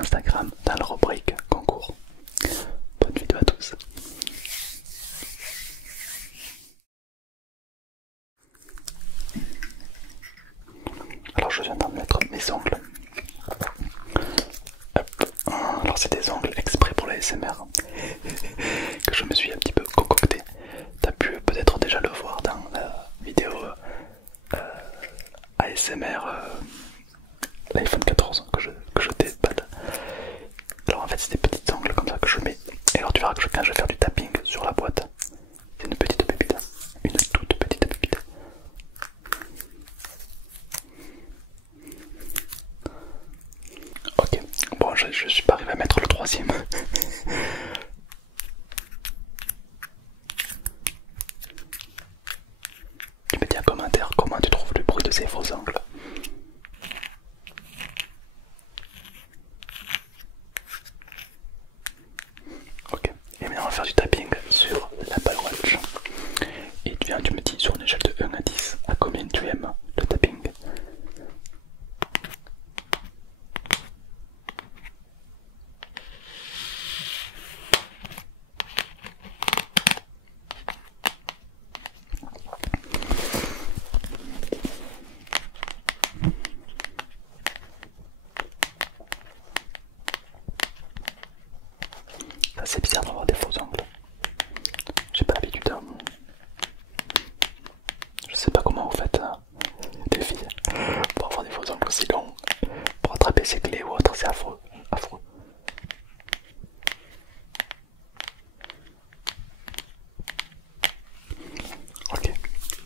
Instagram dans la rubrique concours. Bonne vidéo à tous. Alors je viens d'en mettre mes ongles. Hop. Alors c'est des ongles exprès pour la SMR que je me suis un petit peu concocté. T'as pu peut-être déjà le voir dans la vidéo ASMR l'iPhone 14 que je déballe. Alors en fait c'est des petits ongles comme ça que je mets. Et alors tu verras que quand je vais faire du tapping sur la boîte, c'est une petite pépite. Une toute petite pépite. Ok, bon je suis pas arrivé à mettre le troisième. Tu me dis en commentaire comment tu trouves le bruit de ces faux ongles. Ok, et maintenant on va faire du tapping sur l'Apple Watch. Et tu me dis sur une échelle de 1 à 10 à combien tu aimes le tapping. C'est bizarre d'avoir des faux ongles. J'ai pas l'habitude. Je sais pas comment vous faites les filles pour avoir des faux ongles aussi longs. Pour attraper ses clés ou autre, c'est affreux. Affreux. Ok.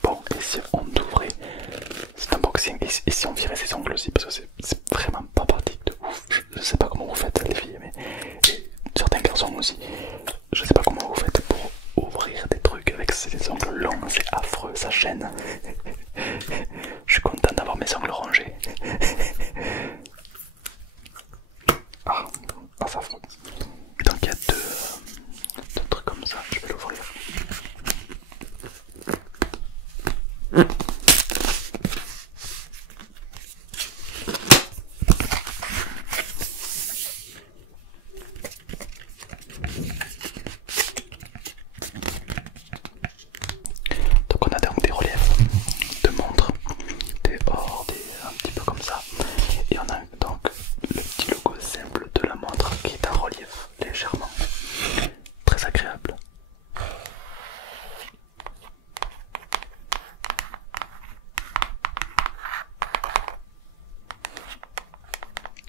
Bon, et si on ouvrait cet unboxing et si on virait ses ongles aussi, parce que c'est vraiment pas pratique de ouf. Je sais pas comment vous faites les filles, mais et certains garçons aussi. Je sais pas comment vous faites pour ouvrir des trucs avec ces ongles longs, c'est affreux, ça gêne. Je suis content d'avoir mes ongles rangés. Ah, c'est affreux. Donc il y a deux trucs comme ça, je vais l'ouvrir. Donc on a donc des reliefs de montres, des or, un petit peu comme ça. Et on a donc le petit logo simple de la montre qui est en relief légèrement. Très agréable.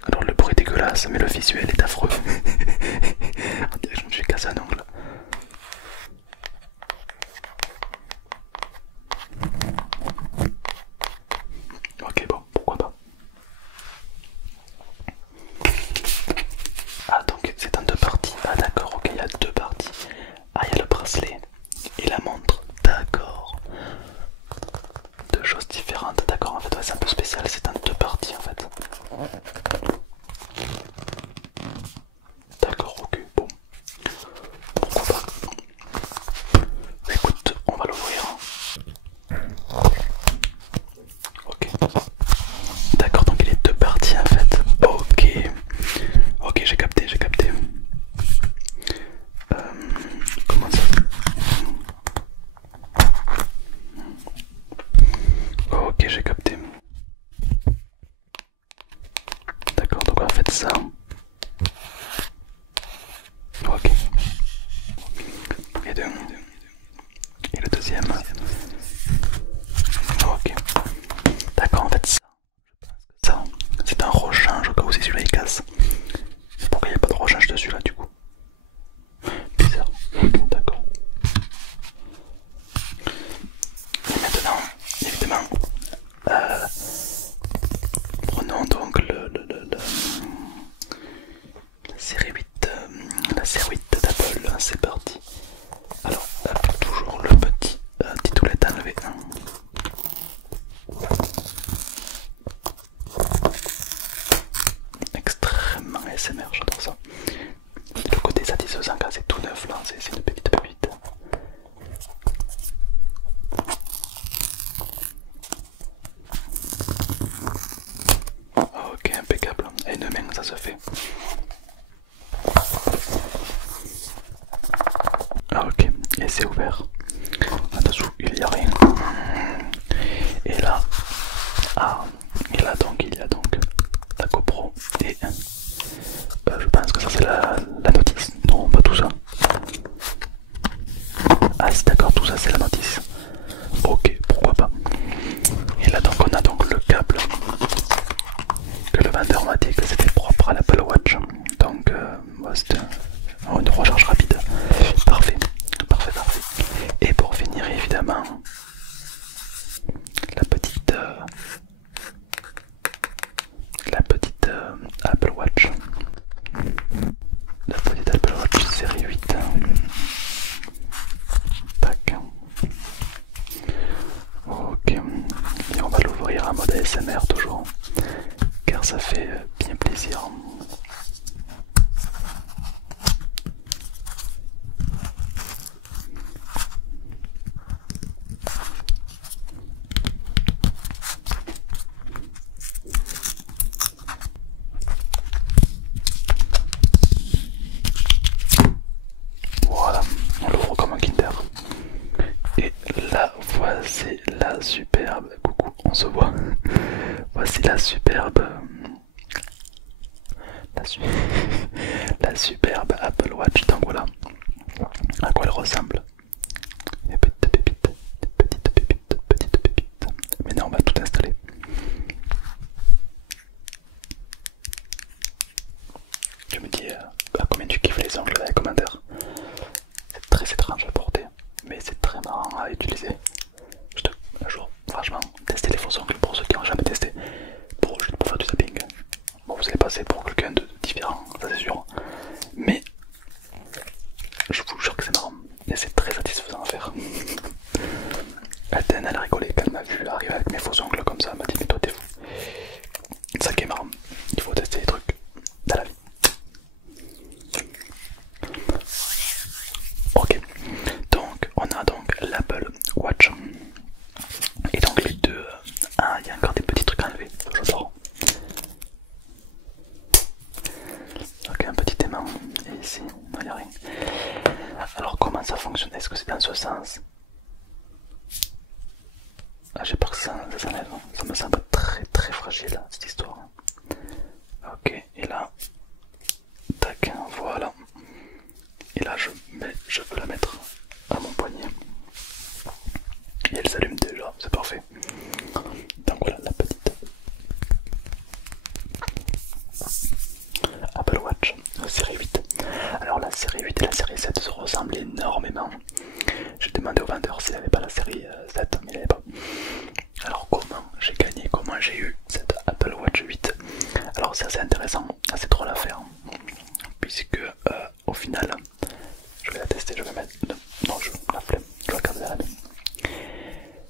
Alors le bruit est dégueulasse mais le visuel est affreux. On dirait que je me suis cassé un ongle. Ok bon, pourquoi pas. Ah donc c'est en deux parties. Ah d'accord, ok, il y a deux parties. Ah il y a le bracelet et la montre. D'accord. Deux choses différentes. D'accord, en fait ouais, c'est un peu spécial, c'est en deux parties en fait. D'accord, ok, bon. Pourquoi pas. Écoute, on va l'ouvrir. Ok. D'accord, donc il est deux parties en fait. Ok. Ok, j'ai capté, j'ai capté. Comment ça? Ok, j'ai capté. D'accord, donc en fait ça. Ok. Et deux. Et le deuxième. Ok. D'accord, en fait ça, c'est un rechange au cas où c'est celui-là il casse. Pourquoi il n'y a pas de rechange dessus là du coup? Bizarre. Ok, d'accord. Et maintenant, évidemment, prenons donc la série 8, la série 8 d'Apple, c'est parti. Alors, toujours le petit titoulet enlevé. Extrêmement ASMR, j'adore ça. Le côté satisfaisant quand c'est tout neuf là, c'est une petite pépite. Ok, impeccable. Et une main, ça se fait. Ah ok, et c'est ouvert. En dessous il n'y a rien. Et là, ah, il y a donc la GoPro et je pense que ça c'est la notice. Non, pas tout ça. Ah si d'accord, tout ça c'est la notice. Ok, pourquoi pas. Et là donc on a donc le câble que le vendeur m'a dit que c'était propre à l'Apple Watch. Donc c'était une recharge rapide. Parfait, parfait, parfait. Et pour finir évidemment la petite Apple Watch. La petite Apple Watch série 8. Tac. Ok. Et on va l'ouvrir en mode ASMR toujours. Car ça fait bien plaisir. Voilà, on l'ouvre comme un Kinder. Et là, voici la superbe. Coucou, on se voit. Voici la superbe. La superbe Apple Watch. Donc voilà à quoi elle ressemble. Des petites pépites, des petites pépites, petites pépites. Maintenant, on va tout installer. Je me dis, à combien tu kiffes les ongles dans les commentaires. C'est très étrange à porter, mais c'est très marrant à utiliser. Un jour, franchement, tester les faux ongles pour ceux qui n'ont jamais testé, juste pour faire du zapping. Bon, vous allez passer pour quelqu'un de différent, ça c'est sûr, mais je vous jure que c'est marrant et c'est très satisfaisant à faire. Athènes, elle a rigolé quand elle m'a vu arriver avec mes faux ongles comme ça, elle m'a dit mais toi t'es fou. C'est ça qui est marrant, il faut tester des trucs dans la vie. Ok, donc on a donc l'Apple Watch et donc les deux. Ah, il y a encore des petits trucs à enlever, j'adore. Ok, un petit aimant et ici, non, il n'y a rien. Alors comment ça fonctionne? Est-ce que c'est dans ce sens? Ah, j'ai peur que ça s'enlève, ça me semble très très fragile cette histoire. Ok, et là, tac, voilà. Et là je veux la mettre à mon poignet. Et elle s'allume déjà, c'est parfait. Donc voilà la petite Apple Watch série 8. Alors la série 8 et la série 7 se ressemblent énormément. J'ai demandé au vendeur s'il n'avait pas la série 7, mais il n'avait pas. Alors comment j'ai gagné, comment j'ai eu cette Apple Watch 8? Alors c'est assez intéressant, assez drôle à faire. Puisque au final, je vais la tester, je vais mettre... Non, la flemme, je vais la garder à la main.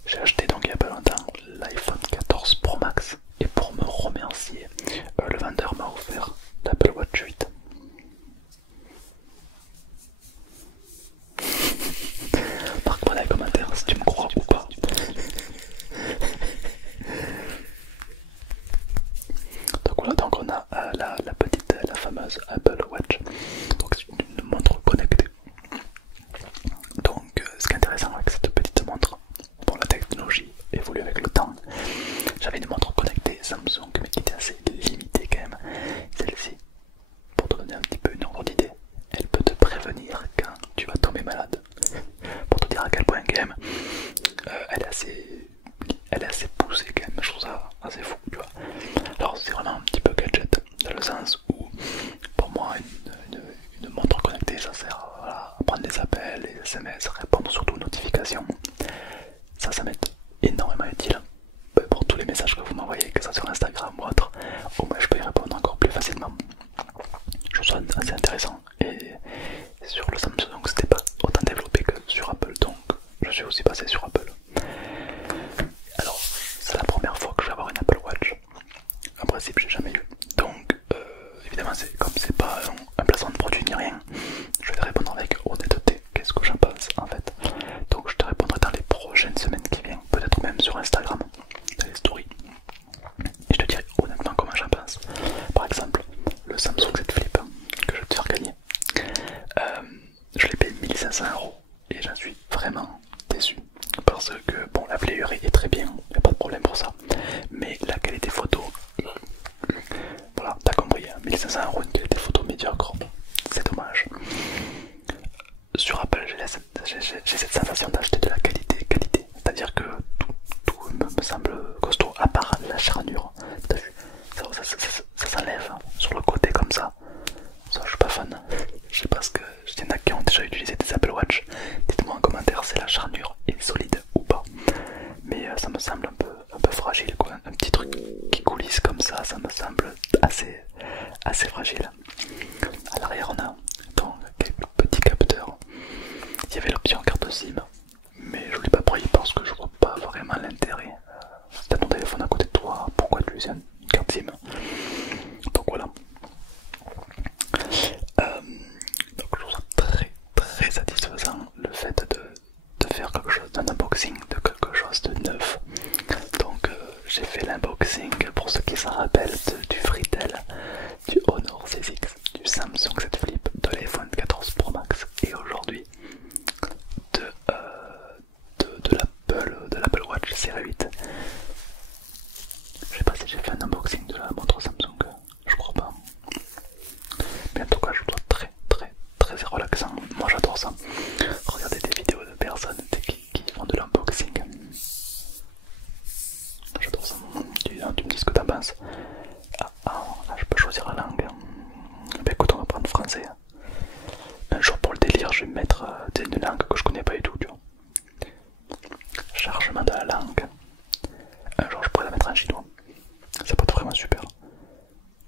J'ai acheté donc il n'y a pas longtemps l'iPhone 14 Pro Max. Et pour me remercier, le vendeur m'a offert l'Apple Watch 8. Marque-moi dans les commentaires si tu me crois ou pas. Donc voilà, donc on a la petite, la fameuse Apple Watch. Donc c'est une montre connectée. Donc ce qui est intéressant avec cette petite montre, bon la technologie évolue avec le temps. J'avais une montre connectée Samsung mais qui était assez limitée quand même. Celle-ci, pour te donner un petit peu une ordre d'idée, elle peut te prévenir quand tu vas tomber malade. Pour te dire à quel point quand même elle est assez poussée quand même, je trouve ça assez fou, tu vois. Alors c'est vraiment un petit peu gadget dans le sens où pour moi une montre connectée ça sert à prendre des appels, les SMS, répondre surtout aux notifications. Ça m'est énormément utile pour tous les messages que vous m'envoyez, que ça soit sur Instagram ou autre, au moins je peux y répondre encore plus facilement. Je trouve ça assez intéressant et sur le Samsung c'était pas autant développé que sur Apple, donc je suis aussi passé sur Apple. Alors c'est la première fois que je vais avoir une Apple Watch. En principe j'ai jamais eu, donc évidemment comme c'est pas un placement de produit ni rien, je vais te répondre avec honnêteté, qu'est-ce que j'en pense en fait. Donc je te répondrai dans les prochaines semaines qui viennent, peut-être même sur Instagram, dans les stories. Et je te dirai honnêtement comment j'en pense. Par exemple, le Samsung 1500 € et j'en suis vraiment déçu parce que bon, la playerie est très bien, y a pas de problème pour ça, mais la qualité photo, voilà, t'as compris, 1500 € une qualité photo médiocre, c'est dommage. Sur Apple, j'ai cette sensation d'acheter de la qualité, c'est-à-dire que tout me semble costaud, à part la charnure. T'as vu, ça s'enlève sur le côté comme ça. Ça, je suis pas fan. Je sais pas ce que. Il y en a qui ont déjà utilisé des Apple Watch. Dites-moi en commentaire si la charnure est solide ou pas. Mais ça me semble un peu fragile, quoi. Un petit truc qui coulisse comme ça me semble assez fragile. À l'arrière, on a donc quelques petits capteurs. Il y avait l'option carte SIM, mais je l'ai pas pris parce que je vois pas vraiment l'intérêt. Si t'as ton téléphone à côté de toi, pourquoi utiliser une carte SIM? Donc voilà. Donc je trouve ça très satisfaisant le fait de faire quelque chose d'un unboxing, de quelque chose de neuf. Donc j'ai fait l'unboxing, pour ceux qui s'en rappellent, du Freetel, du Honor 6X, du Samsung Z Flip, de l'iPhone 14 Pro Max et aujourd'hui de l'Apple Watch Série 8. Je sais pas si j'ai fait un unboxing de la montre Samsung, je crois pas. Mais en tout cas, je trouve très relaxant. Moi j'adore ça. Regarder des vidéos de personnes qui font de l'unboxing. J'adore ça. Tu me dis ce que t'en penses. Là je peux choisir la langue. Ben écoute, on va prendre français. Un jour pour le délire, je vais me mettre une langue que je connais pas du tout, tu vois. Chargement de la langue. Un jour je pourrais la mettre en chinois. Ça peut être vraiment super.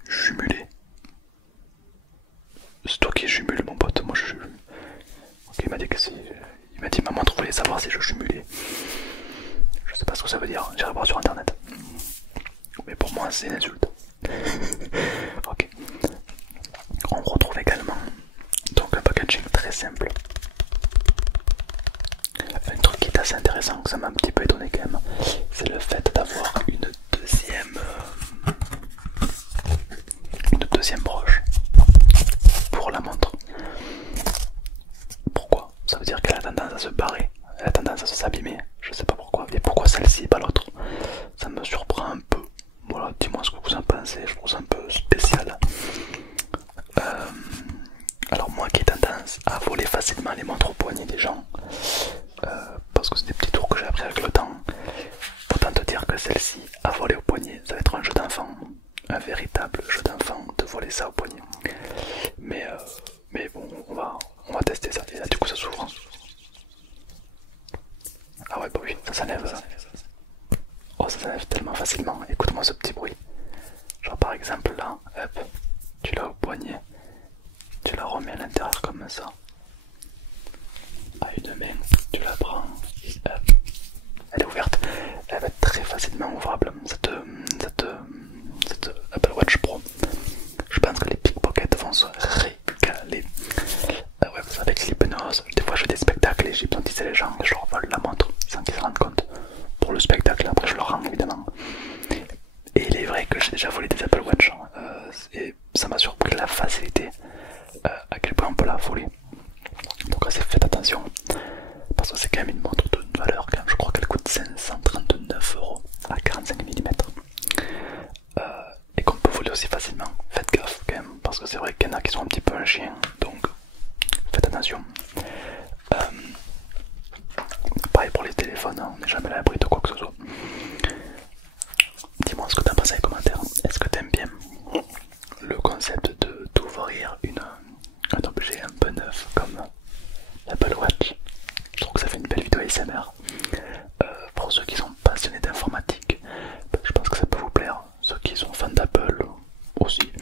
Jumelé. C'est toi qui jumule mon pote, moi je jumule. Ok, il m'a dit que c'est. Il m'a dit maman tu voulais savoir si je jumulais. Je sais pas ce que ça veut dire, j'irai voir sur internet. Mais pour moi c'est une insulte. Ok. On retrouve également donc un packaging très simple. Un truc qui est assez intéressant, que ça m'a un petit peu étonné quand même, c'est le fait d'avoir une deuxième broche pour la montre. Pourquoi? Ça veut dire qu'elle a tendance à se barrer, elle a tendance à s'abîmer, je sais pas pourquoi. Et pourquoi celle-ci et pas l'autre? Ça me surprend un peu. Voilà, dis-moi ce que vous en pensez, je trouve ça un peu spécial. Alors moi qui ai tendance à voler facilement les montres au poignet des gens, parce que c'est des petits tours que j'ai appris avec le temps, autant te dire que celle-ci à voler au poignet, ça va être un jeu d'enfant, un véritable jeu d'enfant de voler ça au poignet. Mais bon, on va tester ça. Et là du coup ça s'ouvre. Ah ouais bah oui, ça s'enlève. Oh ça s'enlève tellement facilement. Écoute-moi ce petit bruit. Genre par exemple là, hop, tu l'as au poignet, tu la remets à l'intérieur comme ça. À une main, tu la prends, hop, elle est ouverte. Elle va être très facilement ouvrable. Cette Apple Watch Pro. Je pense que les pickpockets vont se régaler. Ouais, avec l'hypnose, des fois je fais des spectacles et j'hypnotise les gens et je leur vole la montre sans qu'ils se rendent compte. Pour le spectacle, après je leur rends évidemment. Et il est vrai que j'ai déjà volé des Apple Watch et ça m'a surpris la facilité à quel point on peut la voler. Donc faites attention parce que c'est quand même une montre de valeur quand même. Je crois qu'elle coûte 539 € à 45 mm et qu'on peut voler aussi facilement. Faites gaffe quand même parce que c'est vrai qu'il y en a qui sont un petit peu un chien, donc faites attention. Pareil pour les téléphones, hein, on n'est jamais à l'abri de quoi que ce soit. Dis-moi ce que t'as pensé dans les commentaires. Est-ce que t'aimes bien le concept d'ouvrir un objet un peu neuf comme l'Apple Watch? Je trouve que ça fait une belle vidéo ASMR. Pour ceux qui sont passionnés d'informatique, je pense que ça peut vous plaire. Ceux qui sont fans d'Apple aussi.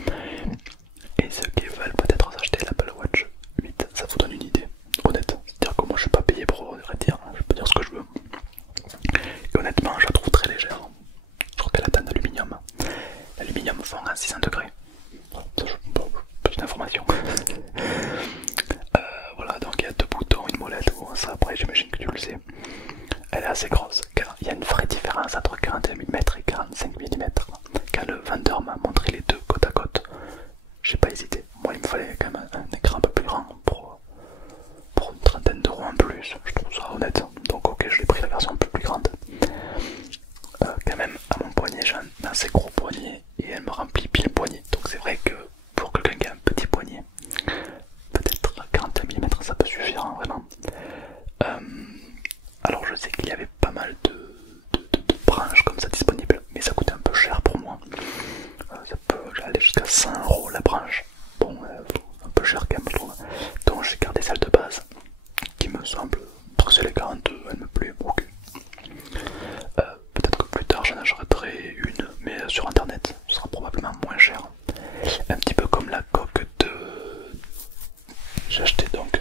Et ceux qui veulent peut-être s'acheter l'Apple Watch 8, ça vous donne une idée honnête. C'est-à-dire que moi je suis pas payé pour dire, je peux dire ce que je veux. Et honnêtement, je la trouve très légère. Je crois qu'elle atteint l'aluminium. L'aluminium fond à 600 degrés. Petite information. Voilà, donc il y a deux boutons, une molette. Bon, ça après, j'imagine que tu le sais. Elle est assez grosse car il y a une vraie différence entre 41 mm et 45 mm. Quand le vendeur m'a montré les deux côte à côte, j'ai pas hésité. Moi, il me fallait quand même un écran un peu plus grand pour une trentaine plus, je trouve ça honnête. Donc ok, je l'ai pris la version un peu plus grande. Quand même, à mon poignet, j'ai un assez gros poignet et elle me remplit pile le poignet. Donc c'est vrai que pour quelqu'un qui a un petit poignet, peut-être 41 mm ça peut suffire, hein, vraiment. Alors je sais qu'il y avait pas mal de branches comme ça disponibles, mais ça coûtait un peu cher pour moi. Ça peut aller jusqu'à 100 € la branche. Bon, un peu cher quand même je trouve. Donc j'ai gardé celle de base qui me semble très élégante, elle me plaît beaucoup. Peut-être que plus tard j'en achèterai une, mais sur internet ce sera probablement moins cher. Un petit peu comme la coque de... J'ai acheté donc,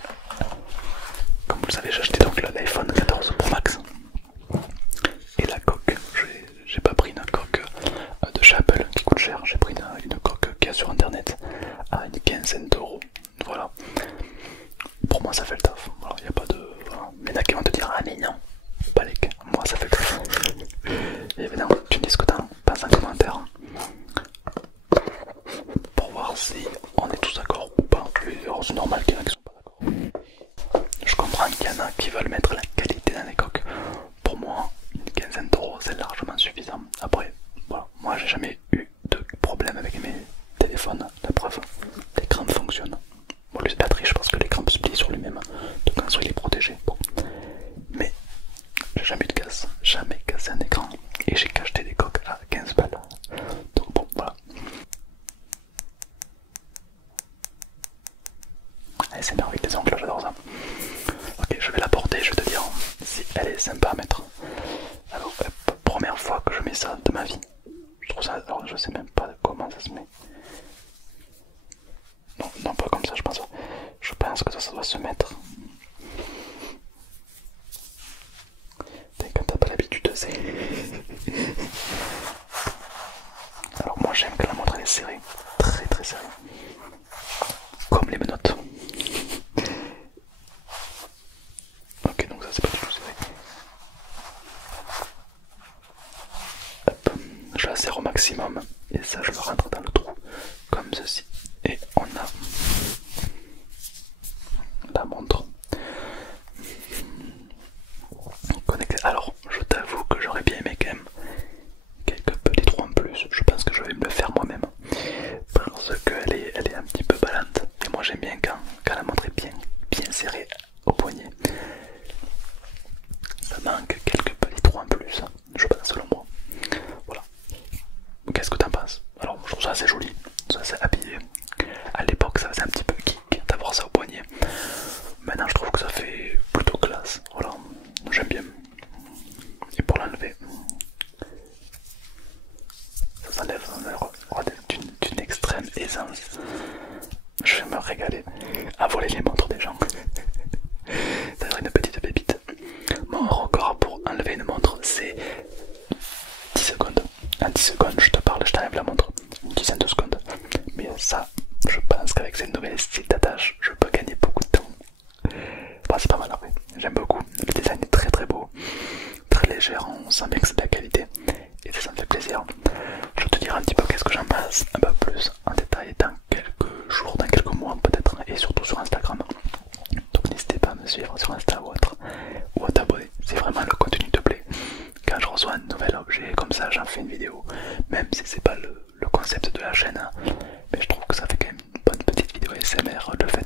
comme vous le savez, j'ai acheté donc l'iPhone 14 Pro Max. Et la coque, j'ai pas pris une coque de chez Apple qui coûte cher, j'ai pris une coque qu'il y a sur internet à une quinzaine d'euros. Voilà. Pour moi ça fait le taf. Alors y a pas de. Voilà. Mais il y en a qui vont te dire ah mais non, balèque, moi ça fait le taf. Et évidemment, tu me dis ce que t'en penses en commentaire. Pour voir si on est tous d'accord ou pas. C'est normal qu'il y en a qui sont pas d'accord. Je comprends qu'il y en a qui veulent mettre la qualité dans les coques. Pour moi, une quinzaine d'euros c'est largement suffisant. Après, voilà, moi j'ai jamais eu de problème avec mes téléphones. La preuve, l'écran fonctionne. Bon, lui c'est pas triche parce que l'écran peut se plier sur lui-même, donc en soi il est protégé. Bon. Mais j'ai jamais eu de casse, jamais cassé un écran et j'ai qu'acheté des coques à 15 balles. Donc bon, voilà. Allez, c'est merveilleux avec les ongles, j'adore ça. Ok, je vais la porter, je vais te dire si elle est sympa à mettre. Alors, première fois que je mets ça de ma vie. Je trouve ça, alors je sais même pas comment ça se met. Non, non pas comme ça, je pense. Je pense que ça doit se mettre. Quand t'as pas l'habitude, c'est. Alors moi j'aime que la montre elle est serrée, très très serrée. Comme les menottes. Ok, donc ça c'est pas du tout serré. Hop, je la serre au maximum et ça je le rentre dans le trou comme ceci. Et on a la montre connectée. Alors je t'avoue que j'aurais bien aimé quand même quelques petits trous en plus. Je pense que je vais me le faire moi-même parce qu'elle est un petit peu ballante et moi j'aime bien quand la montre est bien serrée au poignet. Ça manque quelques petits trous en plus, je pense selon moi. Voilà. Qu'est-ce que t'en penses? Alors je trouve ça assez joli, ça c'est habillé. À l'époque ça faisait un petit peu geek d'avoir ça au poignet. Maintenant je trouve que ça fait plutôt classe. Voilà, j'aime bien. Et pour l'enlever, ça s'enlève d'une extrême aisance. Je vais me régaler à voler les montres des gens. Ça serait une petite pépite. Mon record pour enlever une montre c'est 10 secondes. En 10 secondes je te parle, je t'enlève la montre. Une dizaine de secondes. Mais ça, je pense qu'avec cette nouvelle style d'attache, je peux gagner beaucoup de temps. Bon, c'est pas mal après, j'aime beaucoup. Le design est très très beau, très légère, on sent bien que c'est de la qualité. Et ça me fait plaisir. Je vais te dire un petit peu qu'est-ce que j'en passe un peu plus en détail dans quelques jours, dans quelques mois peut-être, et surtout sur Instagram. Donc n'hésitez pas à me suivre sur Insta ou autre, ou à t'abonner si vraiment le contenu te plaît. Quand je reçois un nouvel objet comme ça, j'en fais une vidéo, même si c'est pas le concept de la chaîne, mais je trouve que ça fait quand même une bonne petite vidéo ASMR, le fait